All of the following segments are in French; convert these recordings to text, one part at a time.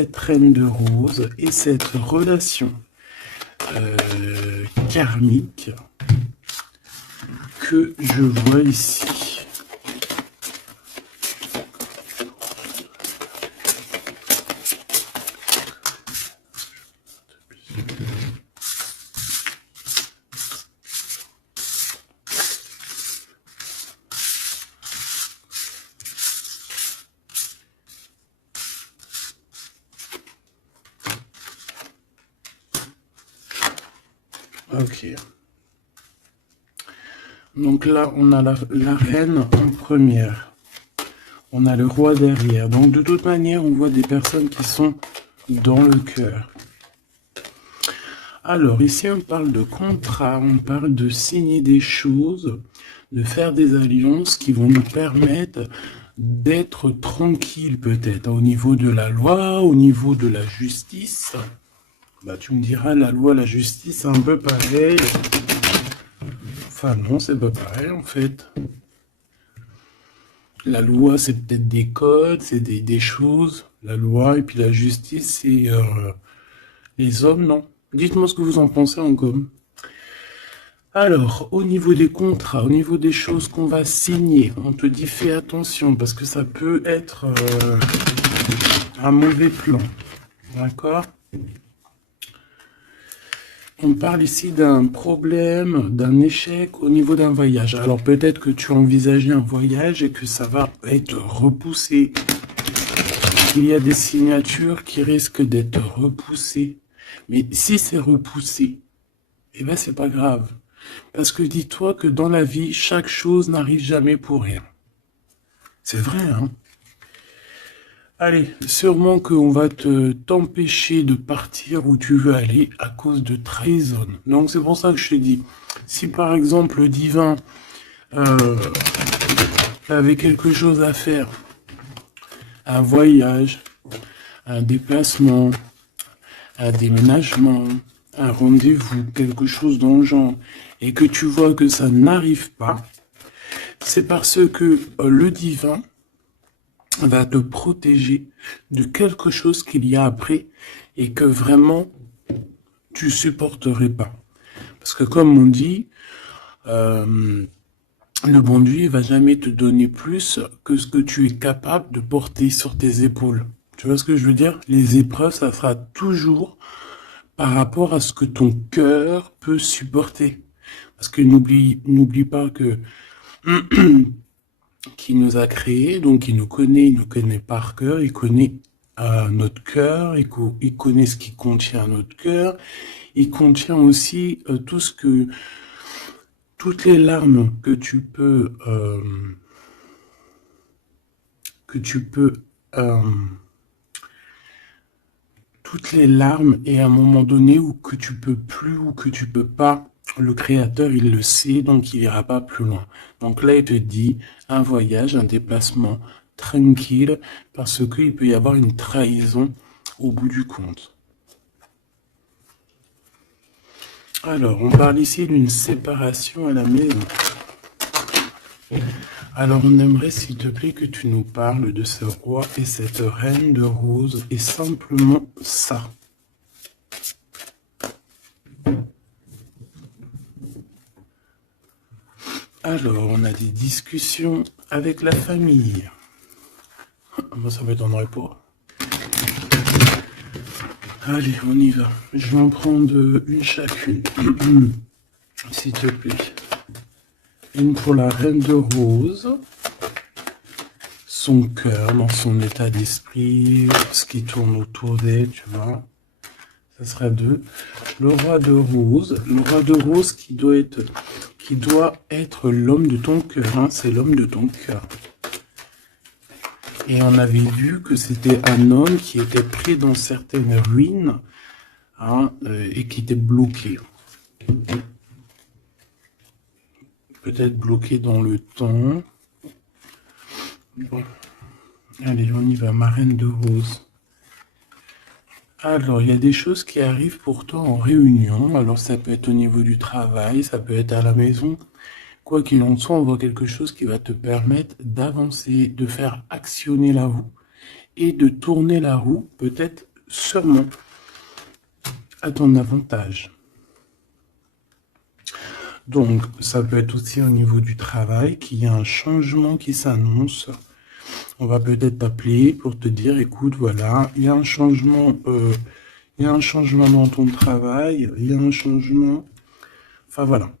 cette reine de rose et cette relation karmique que je vois ici. Ok. Donc là, on a la reine en première. On a le roi derrière. Donc de toute manière, on voit des personnes qui sont dans le cœur. Alors ici, on parle de contrat, on parle de signer des choses, de faire des alliances qui vont nous permettre d'être tranquille peut-être au niveau de la loi, au niveau de la justice. Bah, tu me diras, la loi, la justice, c'est un peu pareil. Enfin non, c'est pas pareil en fait. La loi, c'est peut-être des codes, c'est des choses. La loi et puis la justice, c'est les hommes, non? Dites-moi ce que vous en pensez en com. Alors, au niveau des contrats, au niveau des choses qu'on va signer, on te dit fais attention parce que ça peut être un mauvais plan. D'accord? On parle ici d'un problème, d'un échec au niveau d'un voyage. Alors peut-être que tu as envisagé un voyage et que ça va être repoussé. Il y a des signatures qui risquent d'être repoussées. Mais si c'est repoussé, eh ben c'est pas grave. Parce que dis-toi que dans la vie, chaque chose n'arrive jamais pour rien. C'est vrai, hein? Allez, sûrement qu'on va t'empêcher de partir où tu veux aller à cause de trahison. Donc c'est pour ça que je te dis, si par exemple le divin avait quelque chose à faire, un voyage, un déplacement, un déménagement, un rendez-vous, quelque chose dans le genre, et que tu vois que ça n'arrive pas, c'est parce que le divin va te protéger de quelque chose qu'il y a après et que vraiment tu supporterais pas. Parce que comme on dit, le bon Dieu va jamais te donner plus que ce que tu es capable de porter sur tes épaules. Tu vois ce que je veux dire? Les épreuves, ça sera toujours par rapport à ce que ton cœur peut supporter. Parce que n'oublie pas que qui nous a créés, donc il nous connaît par cœur, il connaît notre cœur, il connaît ce qui contient notre cœur, il contient aussi toutes les larmes que tu peux, euh, toutes les larmes et à un moment donné où que tu peux plus ou que tu peux pas. Le créateur, il le sait, donc il ira pas plus loin. Donc là, il te dit un voyage, un déplacement tranquille, parce qu'il peut y avoir une trahison au bout du compte. Alors, on parle ici d'une séparation à la maison. Alors, on aimerait, s'il te plaît, que tu nous parles de ce roi et cette reine de rose, et simplement ça. Alors, on a des discussions avec la famille. Moi, ça m'étonnerait pas. Allez, on y va. Je vais en prendre une chacune. S'il te plaît. Une pour la reine de rose. Son cœur, dans son état d'esprit, ce qui tourne autour d'elle, tu vois. Ça sera 2. Le roi de rose. Le roi de rose qui doit être l'homme de ton cœur. Hein, c'est l'homme de ton cœur. Et on avait vu que c'était un homme qui était pris dans certaines ruines, hein, et qui était bloqué. Peut-être bloqué dans le temps. Bon. Allez, on y va, ma reine de rose. Alors, il y a des choses qui arrivent pour toi en réunion. Alors, ça peut être au niveau du travail, ça peut être à la maison. Quoi qu'il en soit, on voit quelque chose qui va te permettre d'avancer, de faire actionner la roue et de tourner la roue peut-être sûrement à ton avantage. Donc, ça peut être aussi au niveau du travail qu'il y a un changement qui s'annonce. On va peut-être t'appeler pour te dire, écoute, voilà, il y a un changement, dans ton travail, il y a un changement. Enfin voilà,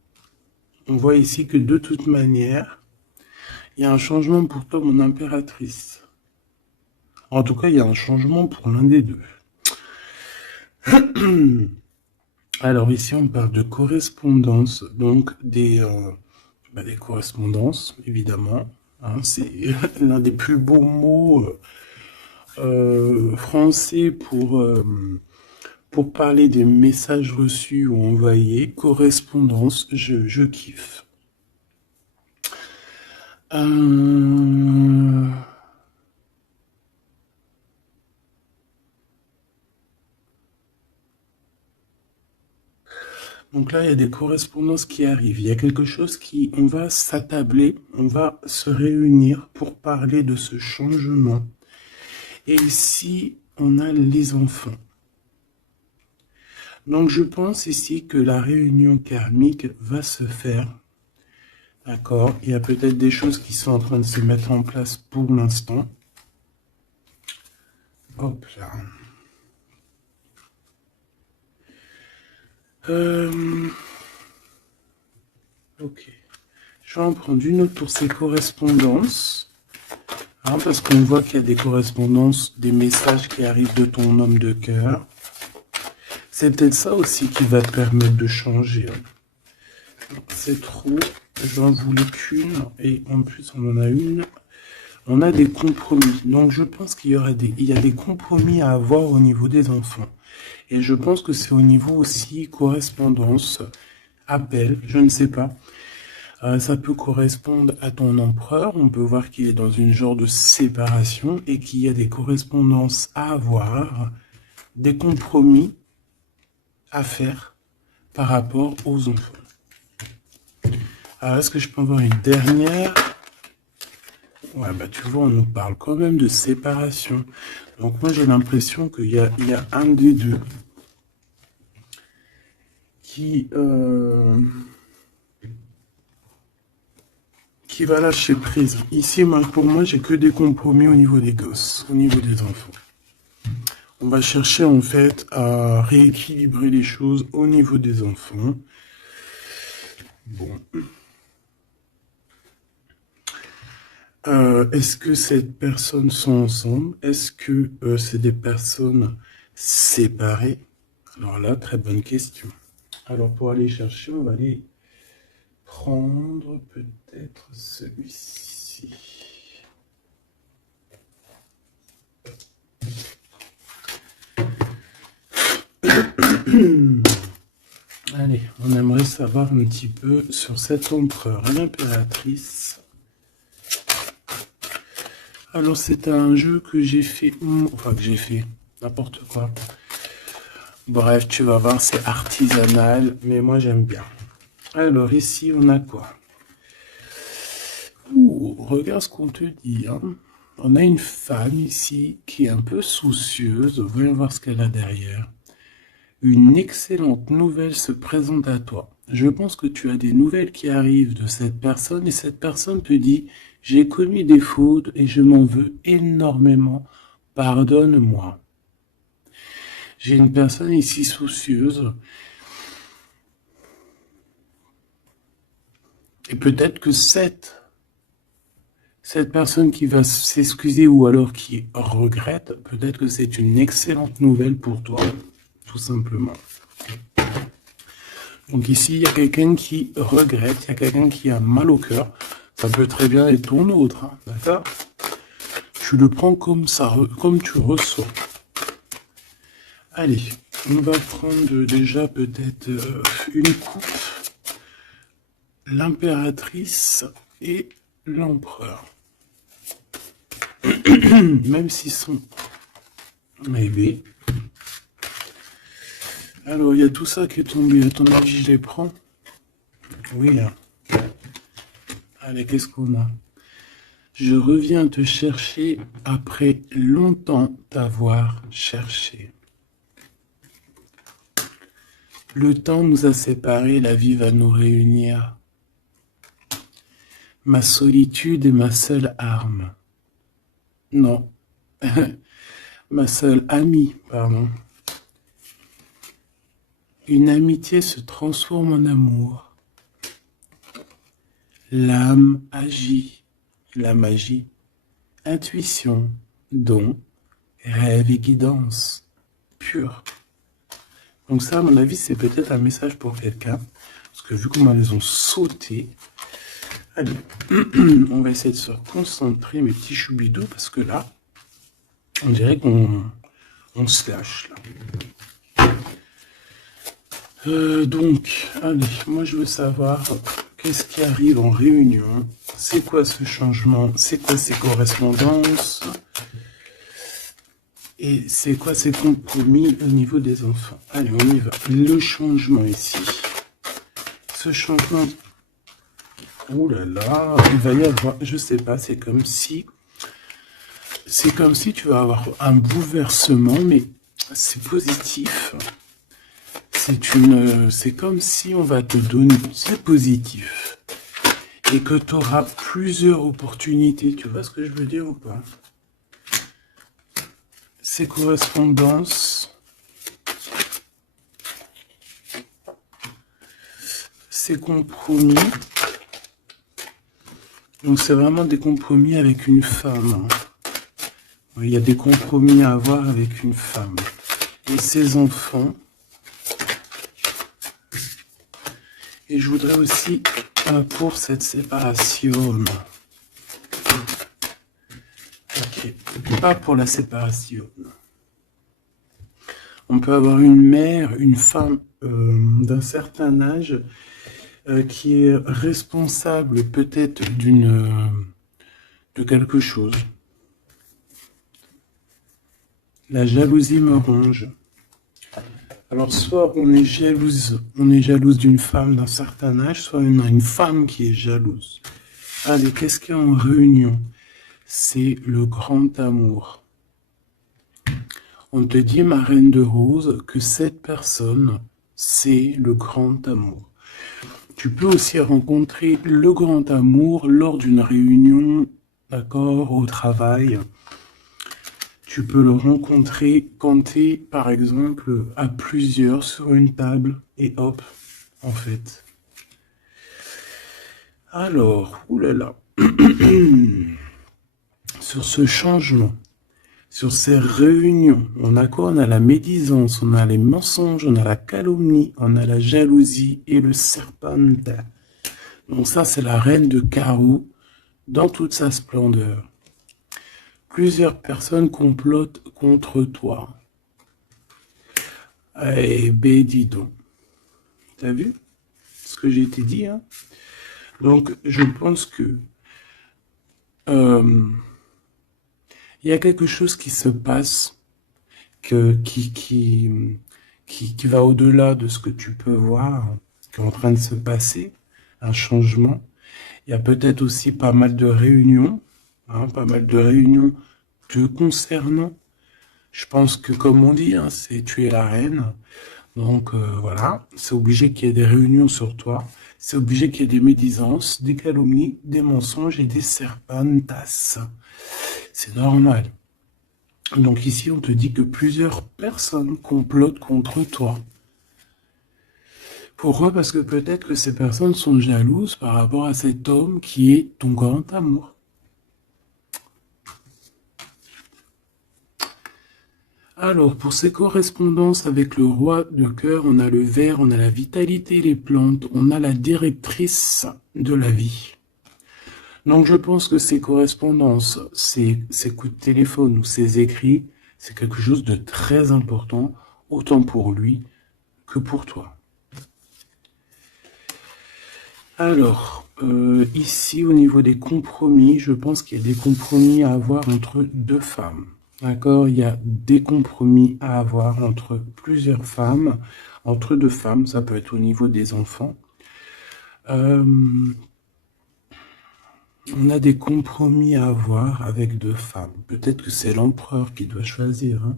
on voit ici que de toute manière, il y a un changement pour toi, mon impératrice. En tout cas, il y a un changement pour l'un des deux. Alors ici, on parle de correspondance, donc des correspondances, évidemment. Hein, c'est l'un des plus beaux mots français pour parler des messages reçus ou envoyés. Correspondance, je kiffe. Donc là, il y a des correspondances qui arrivent. Il y a quelque chose on va s'attabler, on va se réunir pour parler de ce changement. Et ici, on a les enfants. Donc je pense ici que la réunion karmique va se faire. D'accord? Il y a peut-être des choses qui sont en train de se mettre en place pour l'instant. Hop là. Ok. Je vais en prendre une autre pour ces correspondances. Hein, parce qu'on voit qu'il y a des correspondances, des messages qui arrivent de ton homme de cœur. C'est peut-être ça aussi qui va te permettre de changer. C'est trop. J'en voulais qu'une. Et en plus, on en a une. On a des compromis. Donc, je pense qu'il y a des compromis à avoir au niveau des enfants. Et je pense que c'est au niveau aussi correspondance, appel, je ne sais pas. Ça peut correspondre à ton empereur. On peut voir qu'il est dans une genre de séparation et qu'il y a des correspondances à avoir, des compromis à faire par rapport aux enfants. Alors, est-ce que je peux avoir une dernière? Ouais, bah tu vois, on nous parle quand même de séparation. Donc moi, j'ai l'impression qu'il y a un des deux qui va lâcher prise. Ici, pour moi, j'ai que des compromis au niveau des gosses, au niveau des enfants. On va chercher en fait à rééquilibrer les choses au niveau des enfants. Bon. Est-ce que ces personnes sont ensemble? Est-ce que c'est des personnes séparées? Alors là, très bonne question. Alors pour aller chercher, on va aller prendre peut-être celui-ci. Allez, on aimerait savoir un petit peu sur cet empereur et l'impératrice. Alors c'est un jeu que j'ai fait, n'importe quoi. Bref, tu vas voir, c'est artisanal, mais moi j'aime bien. Alors ici, on a quoi? Ouh, regarde ce qu'on te dit. Hein. On a une femme ici qui est un peu soucieuse. Voyons voir ce qu'elle a derrière. Une excellente nouvelle se présente à toi. Je pense que tu as des nouvelles qui arrivent de cette personne et cette personne te dit « J'ai commis des fautes et je m'en veux énormément. Pardonne-moi. » J'ai une personne ici soucieuse. Et peut-être que cette personne qui va s'excuser ou alors qui regrette, peut-être que c'est une excellente nouvelle pour toi, tout simplement. Donc ici, il y a quelqu'un qui regrette, il y a quelqu'un qui a mal au cœur. Ça peut très bien être ton autre, hein, d'accord? Tu le prends comme ça, comme tu ressens. Allez, on va prendre déjà peut-être une coupe. L'impératrice et l'empereur. Même s'ils sont rêvés. Alors, il y a tout ça qui est tombé. À ton avis, je les prends? Oui. Hein. Allez, qu'est-ce qu'on a? Je reviens te chercher après longtemps t'avoir cherché. Le temps nous a séparés, la vie va nous réunir. Ma solitude est ma seule arme. Non. Ma seule amie, pardon. Une amitié se transforme en amour. L'âme agit, la magie, intuition, don, rêve et guidance, pure. Donc ça, à mon avis, c'est peut-être un message pour quelqu'un, parce que vu comment elles ont sauté, allez, on va essayer de se concentrer, mes petits choubidous, parce que là, on dirait qu'on se lâche, là. Donc, allez, moi je veux savoir qu'est-ce qui arrive en réunion, c'est quoi ce changement, c'est quoi ces correspondances, et c'est quoi ces compromis au niveau des enfants. Allez, on y va. Le changement ici. Ce changement, oh là là, il va y avoir, je sais pas, c'est comme si tu vas avoir un bouleversement, mais c'est positif. C'est comme si on va te donner, c'est positif, et que tu auras plusieurs opportunités. Tu vois ce que je veux dire ou pas? Ces correspondances, ces compromis. Donc c'est vraiment des compromis avec une femme. Il y a des compromis à avoir avec une femme. Et ses enfants. Et je voudrais aussi pour cette séparation. Ok, pas pour la séparation. On peut avoir une mère, une femme d'un certain âge qui est responsable peut-être de quelque chose. La jalousie me ronge. Alors, soit on est jalouse d'une femme d'un certain âge, soit on a une femme qui est jalouse. Allez, qu'est-ce qu'il y a en réunion? C'est le grand amour. On te dit, ma reine de rose, que cette personne, c'est le grand amour. Tu peux aussi rencontrer le grand amour lors d'une réunion, d'accord, au travail. Tu peux le rencontrer quand tu es, par exemple, à plusieurs sur une table, et hop, en fait. Alors, oulala, sur ce changement, sur ces réunions, on a quoi? On a la médisance, on a les mensonges, on a la calomnie, on a la jalousie et le serpente. Donc ça, c'est la reine de carreau dans toute sa splendeur. Plusieurs personnes complotent contre toi. Eh ben, dis donc. T'as vu ce que j'ai été dit, hein? Donc, je pense que il y a quelque chose qui se passe qui va au-delà de ce que tu peux voir, qui est en train de se passer, un changement. Il y a peut-être aussi pas mal de réunions, hein, pas mal de réunions te concernant. Je pense que, comme on dit, hein, c'est tu es la reine. Donc voilà, c'est obligé qu'il y ait des réunions sur toi. C'est obligé qu'il y ait des médisances, des calomnies, des mensonges et des serpentas. C'est normal. Donc ici, on te dit que plusieurs personnes complotent contre toi. Pourquoi? Parce que peut-être que ces personnes sont jalouses par rapport à cet homme qui est ton grand amour. Alors, pour ces correspondances avec le roi de cœur, on a le ver, on a la vitalité, les plantes, on a la directrice de la vie. Donc, je pense que ces correspondances, ces coups de téléphone ou ces écrits, c'est quelque chose de très important, autant pour lui que pour toi. Alors, ici, au niveau des compromis, je pense qu'il y a des compromis à avoir entre deux femmes. D'accord? Il y a des compromis à avoir entre plusieurs femmes, entre deux femmes, ça peut être au niveau des enfants. On a des compromis à avoir avec deux femmes. Peut-être que c'est l'empereur qui doit choisir, hein.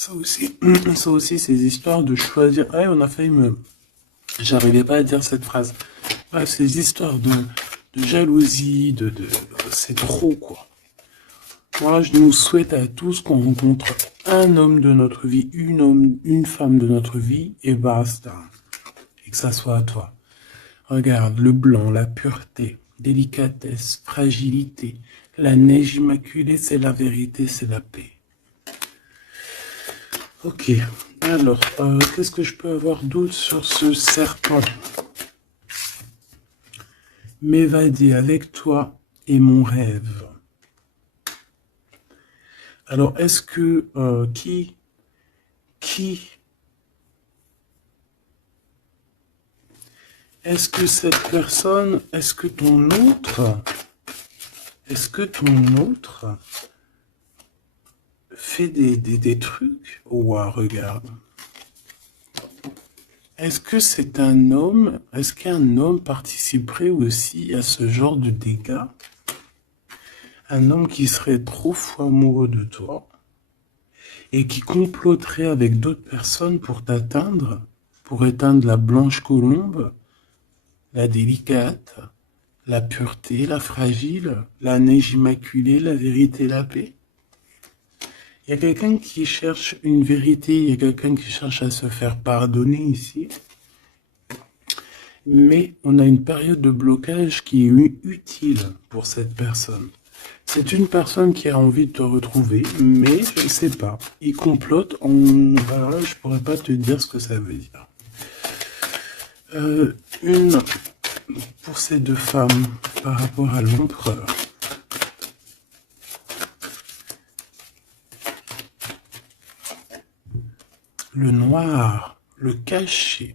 Ça aussi, ça aussi, ces histoires de choisir. Ouais, on a failli me. J'arrivais pas à dire cette phrase. Bref, ces histoires de jalousie, c'est trop, quoi. Moi, je nous souhaite à tous qu'on rencontre un homme de notre vie, une femme de notre vie, et basta. Et que ça soit à toi. Regarde, le blanc, la pureté, délicatesse, fragilité. La neige immaculée, c'est la vérité, c'est la paix. Ok, alors, qu'est-ce que je peux avoir d'autre sur ce serpent? M'évader avec toi est mon rêve. Alors, est-ce que, est-ce que cette personne, est-ce que ton autre fait des trucs? Ouah, regarde. Est-ce que c'est un homme? Est-ce qu'un homme participerait aussi à ce genre de dégâts? Un homme qui serait trop fou amoureux de toi et qui comploterait avec d'autres personnes pour t'atteindre, pour éteindre la blanche colombe, la délicate, la pureté, la fragile, la neige immaculée, la vérité, la paix. Il y a quelqu'un qui cherche une vérité, il y a quelqu'un qui cherche à se faire pardonner ici. Mais on a une période de blocage qui est utile pour cette personne. C'est une personne qui a envie de te retrouver, mais je ne sais pas. Il complote alors là, je pourrais pas te dire ce que ça veut dire. Une pour ces deux femmes par rapport à l'empereur. Le noir, le caché.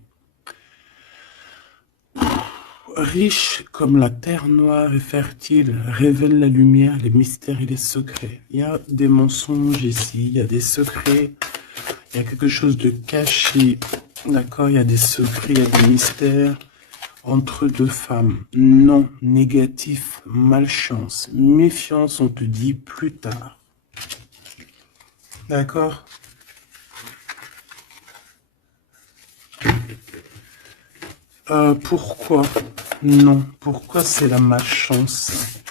Riche comme la terre noire et fertile, révèle la lumière, les mystères et les secrets. Il y a des mensonges ici, il y a des secrets, il y a quelque chose de caché, d'accord? Il y a des secrets, il y a des mystères entre deux femmes. Non, négatif, malchance, méfiance, on te dit plus tard. D'accord? Pourquoi? Non, pourquoi c'est la malchance?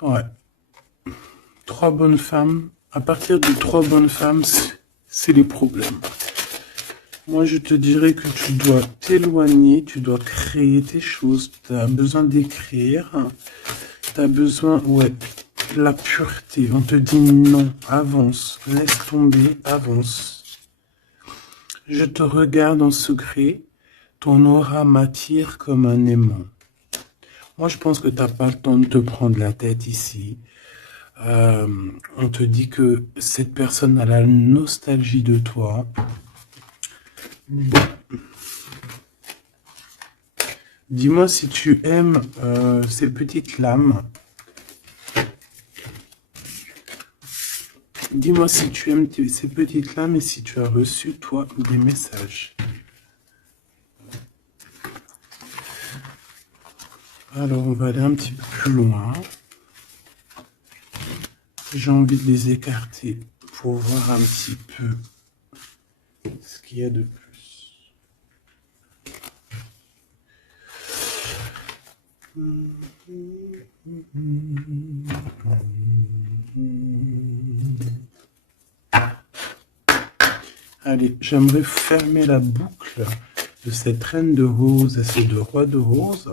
Ouais. Trois bonnes femmes. À partir de trois bonnes femmes, c'est les problèmes. Moi, je te dirais que tu dois t'éloigner, tu dois créer tes choses. Tu as besoin d'écrire. Tu as besoin, ouais, la pureté. On te dit non, avance, laisse tomber, avance. Je te regarde en secret. Ton aura m'attire comme un aimant. Moi, je pense que tu n'as pas le temps de te prendre la tête ici. On te dit que cette personne a la nostalgie de toi. Dis-moi si tu aimes ces petites lames. Dis-moi si tu aimes ces petites lames et si tu as reçu, toi, des messages. Alors, on va aller un petit peu plus loin. J'ai envie de les écarter pour voir un petit peu ce qu'il y a de plus. Allez, j'aimerais fermer la boucle de cette reine de rose et ces deux rois de rose.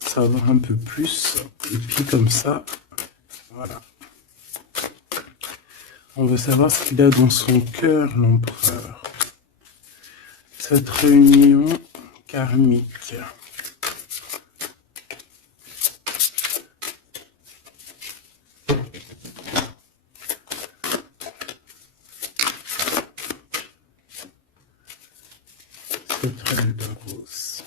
Savoir un peu plus. Et puis comme ça, voilà. On veut savoir ce qu'il a dans son cœur, l'empereur. Cette réunion karmique. Cette reine de rose.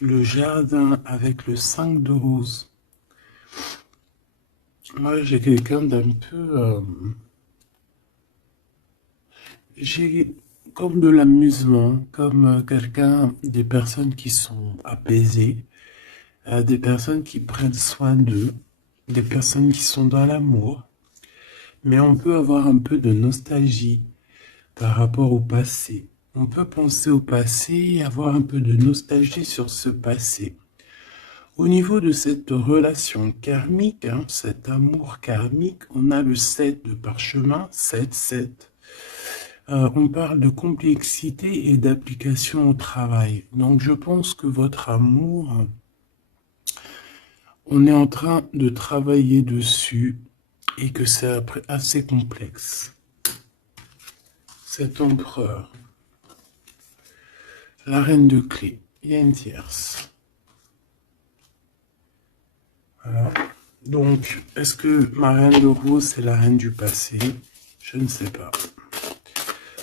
Le jardin avec le 5 de rose. Moi, j'ai quelqu'un d'un peu... j'ai comme de l'amusement, comme quelqu'un, des personnes qui sont apaisées, des personnes qui prennent soin d'eux, des personnes qui sont dans l'amour, mais on peut avoir un peu de nostalgie par rapport au passé. On peut penser au passé et avoir un peu de nostalgie sur ce passé. Au niveau de cette relation karmique, cet amour karmique, on a le 7 de parchemin, 7. On parle de complexité et d'application au travail. Donc je pense que votre amour, on est en train de travailler dessus et que c'est assez complexe. Cet empereur, la reine de clé, il y a une tierce. Voilà. Donc, est-ce que ma reine de rose, c'est la reine du passé? Je ne sais pas.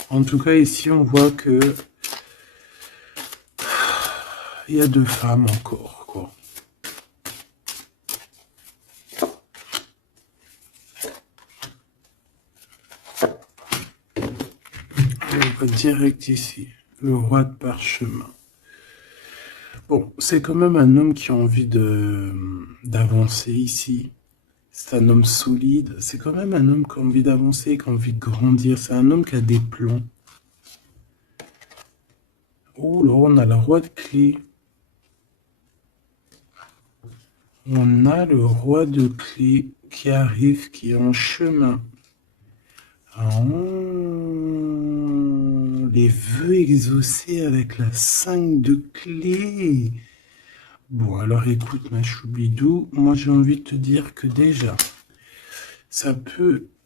En tout cas, ici, on voit que il y a 2 femmes encore, quoi. On va direct ici, le roi de parchemin. Bon, c'est quand même un homme qui a envie d'avancer ici. C'est un homme solide. C'est quand même un homme qui a envie d'avancer, qui a envie de grandir. C'est un homme qui a des plans. Oh là, on a la roi de clé. On a le roi de clé qui arrive, qui est en chemin. Oh, les vœux exaucés avec la 5 de clé. Bon, alors écoute, ma choubidou, moi j'ai envie de te dire que déjà,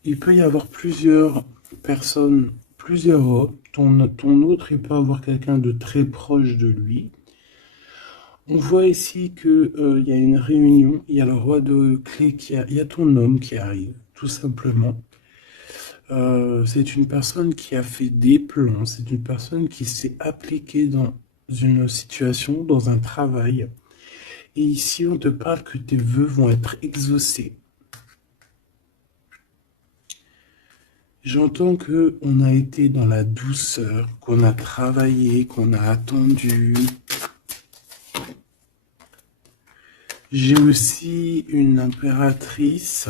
il peut y avoir plusieurs personnes, plusieurs hommes. Ton autre, il peut avoir quelqu'un de très proche de lui. On voit ici que il y a une réunion, il y a le roi de clé il y a ton homme qui arrive, tout simplement. C'est une personne qui a fait des plans, c'est une personne qui s'est appliquée dans une situation, dans un travail. Et ici, on te parle que tes vœux vont être exaucés. J'entends que on a été dans la douceur, qu'on a travaillé, qu'on a attendu. J'ai aussi une impératrice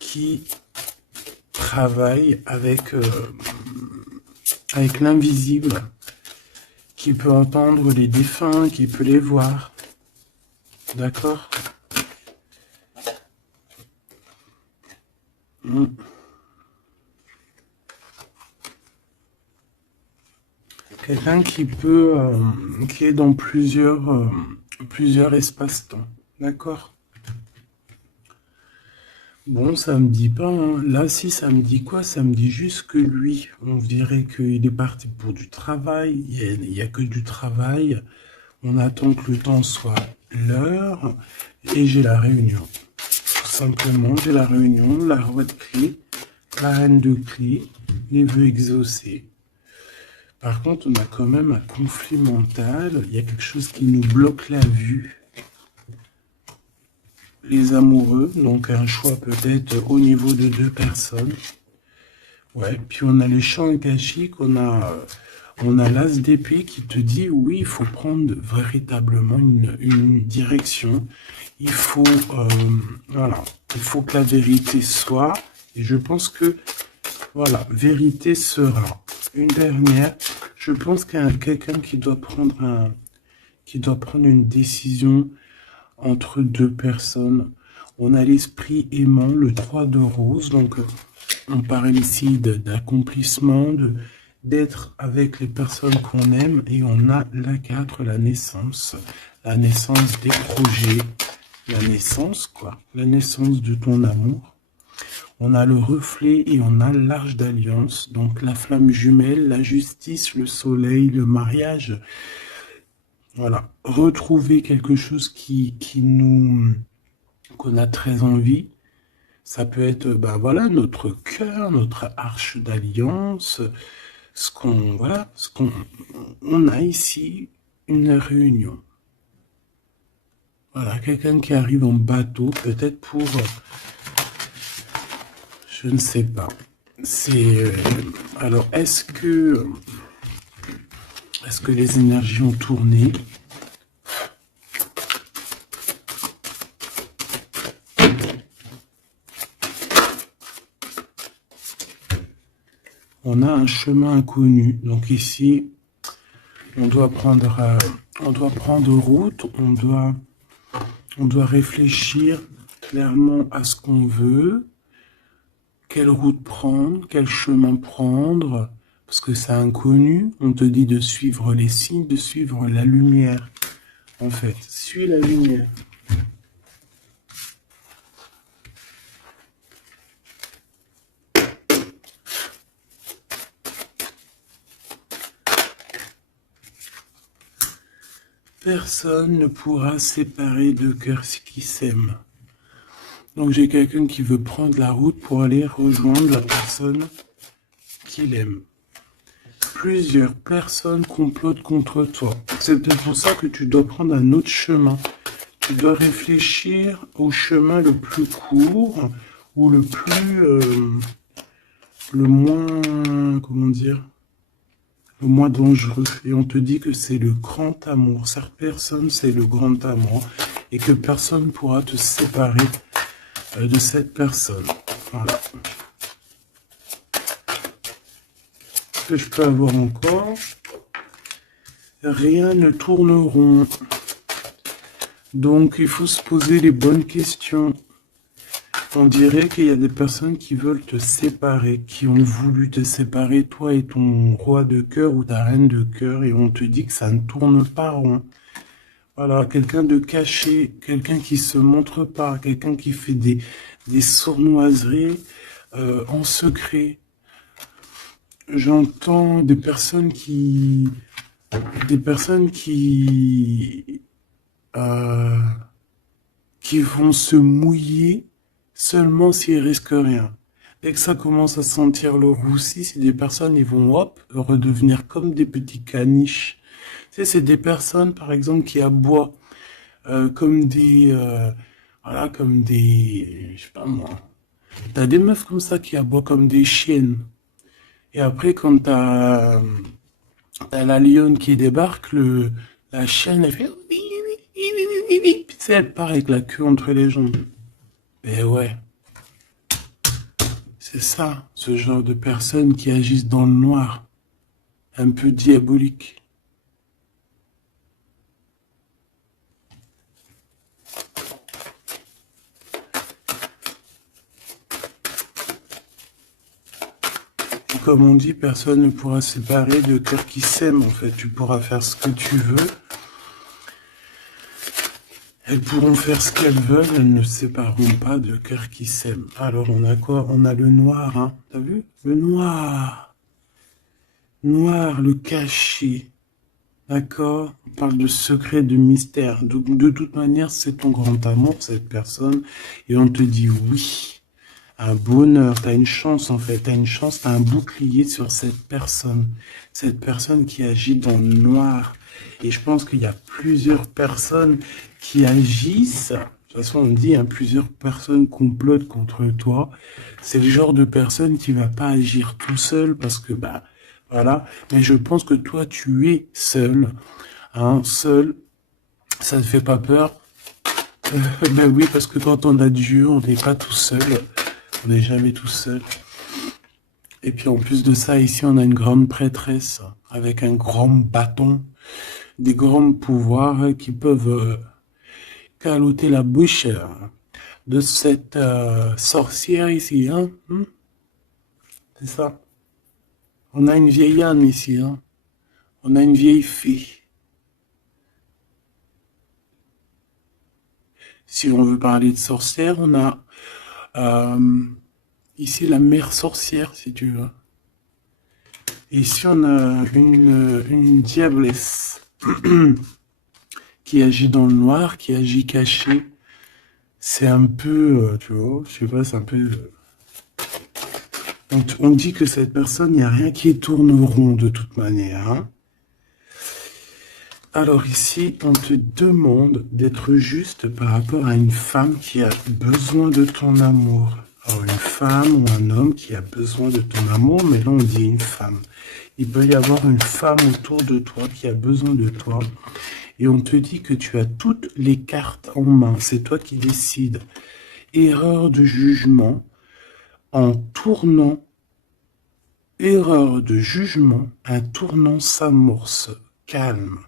qui travaille avec l'invisible, qui peut entendre les défunts, qui peut les voir. D'accord? Quelqu'un qui peut, qui est dans plusieurs espaces-temps. D'accord? Bon, ça me dit pas, hein. Là, si, ça me dit quoi? Ça me dit juste que lui, on dirait qu'il est parti pour du travail. Il y a que du travail. On attend que le temps soit l'heure. Et j'ai la réunion. Tout simplement, j'ai la réunion, la roi de clé, la reine de clé, les vœux exaucés. Par contre, on a quand même un conflit mental. Il y a quelque chose qui nous bloque la vue. Les amoureux, donc un choix peut-être au niveau de 2 personnes. Ouais, puis on a les champs akashiques, on a l'as d'épée qui te dit oui, il faut prendre véritablement une direction. Il faut, voilà, il faut que la vérité soit, et je pense que, voilà, vérité sera. Une dernière, je pense qu'il y a quelqu'un qui doit prendre une décision entre 2 personnes. On a l'esprit aimant, le 3 de rose, donc on parle ici d'accomplissement, d'être avec les personnes qu'on aime, et on a la 4, la naissance des projets, la naissance, quoi, la naissance de ton amour. On a le reflet et on a l'arche d'alliance, donc la flamme jumelle, la justice, le soleil, le mariage. Voilà, retrouver quelque chose qu'on a très envie. Ça peut être, ben voilà, notre cœur, notre arche d'alliance, on a ici une réunion. Voilà, quelqu'un qui arrive en bateau, peut-être pour, je ne sais pas. Alors, est-ce que les énergies ont tourné? on a un chemin inconnu. Donc ici, on doit prendre route, on doit réfléchir clairement à ce qu'on veut, quelle route prendre, quel chemin prendre, parce que c'est inconnu. On te dit de suivre les signes, de suivre la lumière. En fait, suis la lumière. Personne ne pourra séparer deux cœurs qui s'aiment. Donc j'ai quelqu'un qui veut prendre la route pour aller rejoindre la personne qu'il aime. Plusieurs personnes complotent contre toi. C'est peut-être pour ça que tu dois prendre un autre chemin. Tu dois réfléchir au chemin le plus court ou le moins, comment dire, le moins dangereux. Et on te dit que c'est le grand amour. Cette personne, c'est le grand amour. Et que personne ne pourra te séparer de cette personne. Voilà. Que je peux avoir encore. Rien ne tourne rond. Donc, il faut se poser les bonnes questions. On dirait qu'il y a des personnes qui veulent te séparer, qui ont voulu te séparer, toi et ton roi de cœur ou ta reine de cœur, et on te dit que ça ne tourne pas rond. Voilà, quelqu'un de caché, quelqu'un qui se montre pas, quelqu'un qui fait des sournoiseries en secret. J'entends des personnes qui vont se mouiller seulement s'ils risquent rien. Dès que ça commence à sentir le roussi, c'est des personnes, ils vont hop, redevenir comme des petits caniches. Tu sais, c'est des personnes, par exemple, qui aboient comme des, voilà, comme des, je sais pas moi. T'as des meufs comme ça qui aboient comme des chiennes. Et après, quand t'as la lionne qui débarque, la chienne, elle fait, puis tu sais, elle part avec la queue entre les jambes. Ben ouais. C'est ça, ce genre de personnes qui agissent dans le noir, un peu diabolique. Comme on dit, personne ne pourra séparer de cœurs qui s'aiment, en fait. Tu pourras faire ce que tu veux. Elles pourront faire ce qu'elles veulent, elles ne sépareront pas de cœurs qui s'aiment. Alors, on a quoi? On a le noir, hein. T'as vu? Le noir. Noir, le caché. D'accord? On parle de secret, de mystère. Donc, de toute manière, c'est ton grand amour, cette personne. Et on te dit oui. Un bonheur, t'as une chance en fait, t'as une chance, t'as un bouclier sur cette personne qui agit dans le noir. Et je pense qu'il y a plusieurs personnes qui agissent, de toute façon on dit, hein, plusieurs personnes complotent contre toi. C'est le genre de personne qui va pas agir tout seul parce que, bah, voilà. Mais je pense que toi tu es seul, hein, seul, ça ne fait pas peur. Ben oui, parce que quand on a Dieu, on n'est pas tout seul. On n'est jamais tout seul. Et puis en plus de ça, ici, on a une grande prêtresse avec un grand bâton, des grands pouvoirs qui peuvent caloter la bouche de cette sorcière ici. Hein? C'est ça. On a une vieille âme ici. Hein? On a une vieille fée. Si on veut parler de sorcière, on a ici la mère sorcière, si tu veux. Et ici, on a une diablesse qui agit dans le noir, qui agit caché. C'est un peu, tu vois, je sais pas, c'est un peu... On dit que cette personne, il n'y a rien qui tourne rond de toute manière. Hein. Alors ici, on te demande d'être juste par rapport à une femme qui a besoin de ton amour. Alors une femme ou un homme qui a besoin de ton amour, mais là on dit une femme. Il peut y avoir une femme autour de toi qui a besoin de toi. Et on te dit que tu as toutes les cartes en main. C'est toi qui décides. Erreur de jugement en tournant Erreur de jugement, un tournant s'amorce. Calme.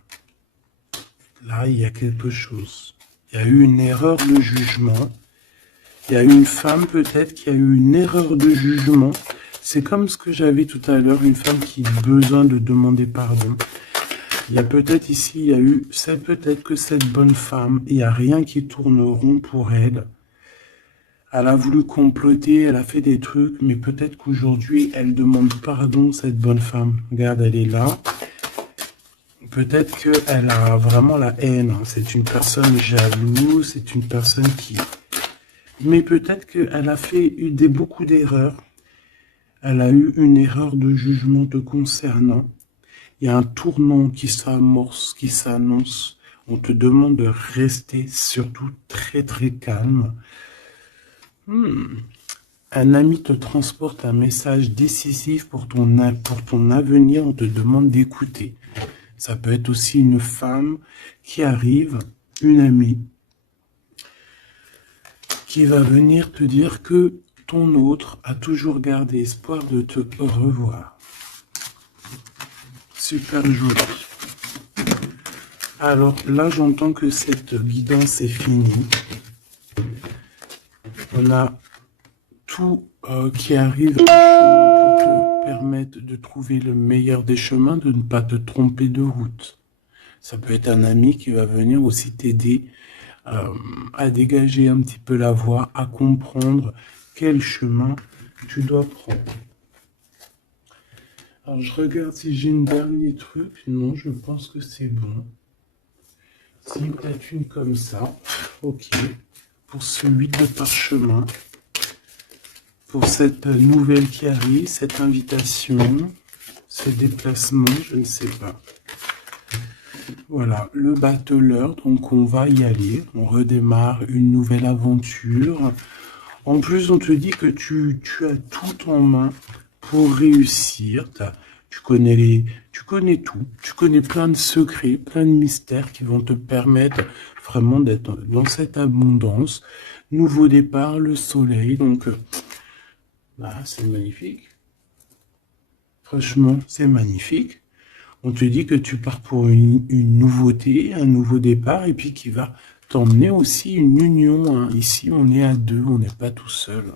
Là, il y a quelque chose. Il y a eu une erreur de jugement. Il y a une femme peut-être qui a eu une erreur de jugement. C'est comme ce que j'avais tout à l'heure, une femme qui a besoin de demander pardon. Il y a peut-être ici, il y a eu, c'est peut-être que cette bonne femme, il n'y a rien qui tourne rond pour elle. Elle a voulu comploter, elle a fait des trucs, mais peut-être qu'aujourd'hui, elle demande pardon, cette bonne femme. Regarde, elle est là. Peut-être qu'elle a vraiment la haine. C'est une personne jalouse, c'est une personne qui... Mais peut-être qu'elle a fait beaucoup d'erreurs. Elle a eu une erreur de jugement te concernant. Il y a un tournant qui s'amorce, qui s'annonce. On te demande de rester surtout très très calme. Un ami te transporte un message décisif pour ton avenir. On te demande d'écouter. Ça peut être aussi une femme qui arrive, une amie, qui va venir te dire que ton autre a toujours gardé espoir de te revoir. Super joli. Alors là, j'entends que cette guidance est finie. On a tout qui arrive au chemin pour te permettre de trouver le meilleur des chemins, de ne pas te tromper de route. Ça peut être un ami qui va venir aussi t'aider à dégager un petit peu la voie, à comprendre quel chemin tu dois prendre. Alors je regarde si j'ai un dernier truc. Non, je pense que c'est bon. Si peut-être une comme ça. Ok. Pour ce 8 de parchemin. Pour cette nouvelle qui arrive, cette invitation, ce déplacement, je ne sais pas. Voilà, le battleur, donc on va y aller. On redémarre une nouvelle aventure. En plus, on te dit que tu as tout en main pour réussir. Tu connais tout. Tu connais plein de secrets, plein de mystères qui vont te permettre vraiment d'être dans cette abondance. Nouveau départ, le soleil, donc... c'est magnifique. Franchement, c'est magnifique. On te dit que tu pars pour une nouveauté, un nouveau départ, et puis qui va t'emmener aussi une union. Ici, on est à deux, on n'est pas tout seul.